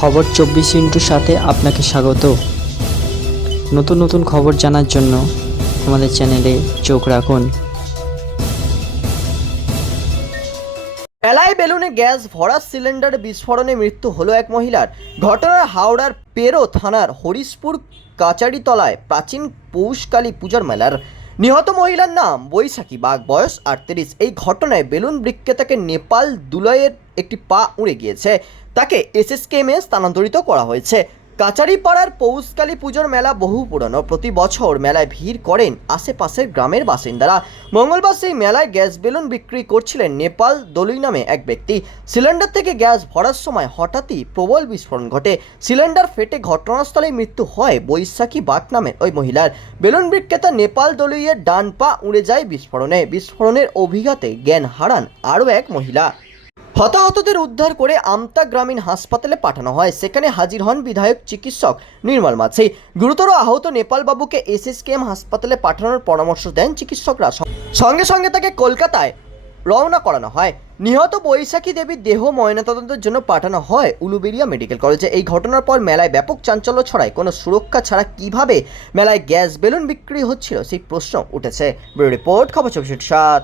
খবর চব্বিশ ইন্টুর সাথে আপনাকে স্বাগত। নতুন নতুন খবর জানার জন্য আমাদের চ্যানেলে চোখ রাখুন। মেলায় বেলুনে গ্যাস, ভরা সিলিন্ডার বিস্ফোরণে মৃত্যু হলো এক মহিলার। ঘটনার হাওড়ার পেরো থানার হরিশপুর কাচারিতলায় প্রাচীন পৌষকালী পূজার মেলার নিহত মহিলার নাম বৈশাখী বাঘ, বয়স আটত্রিশ। এই ঘটনায় বেলুন বিক্রেতাকে নেপাল দুলয়ের একটি পা উড়ে গিয়েছে। তাকে এসএসকেএমে স্থানান্তরিত করা হয়েছে। কাচারিপাড়ার পৌষকালী পুজোর মেলা বহু পুরনো। প্রতি বছর মেলায় ভিড় করেন আশেপাশের গ্রামের বাসিন্দারা। মঙ্গলবার সেই মেলায় গ্যাস বেলুন বিক্রি করছিলেন নেপাল দলুই নামে এক ব্যক্তি। সিলিন্ডার থেকে গ্যাস ভরার সময় হঠাৎই প্রবল বিস্ফোরণ ঘটে। সিলিন্ডার ফেটে ঘটনাস্থলেই মৃত্যু হয় বৈশাখী বাগ নামের ওই মহিলার। বেলুন বিক্রেতা নেপাল দলুইয়ের ডান পা উড়ে যায় বিস্ফোরণে। বিস্ফোরণের অভিঘাতে জ্ঞান হারান আরও এক মহিলা। হতাহতদের উদ্ধার করে আমতা গ্রামীণ হাসপাতালে পাঠানো হয়। সেখানে হাজির হন বিধায়ক, চিকিৎসক নির্মল মাঝি। গুরুতর আহত নেপাল বাবুকে এসএসকেএম হাসপাতালে পাঠানোর পরামর্শ দেন চিকিৎসকরা। সঙ্গে সঙ্গে তাকে কলকাতায় রওনা করানো হয়। নিহত বৈশাখী দেবীর দেহ ময়নাতদন্তের জন্য পাঠানো হয় উলুবেরিয়া মেডিকেল কলেজে। এই ঘটনার পর মেলায় ব্যাপক চাঞ্চল্য ছড়ায়। কোনো সুরক্ষা ছাড়া কীভাবে মেলায় গ্যাস বেলুন বিক্রি হচ্ছিল সেই প্রশ্ন উঠেছে। রিপোর্ট, খবর চব্বিশ সাত।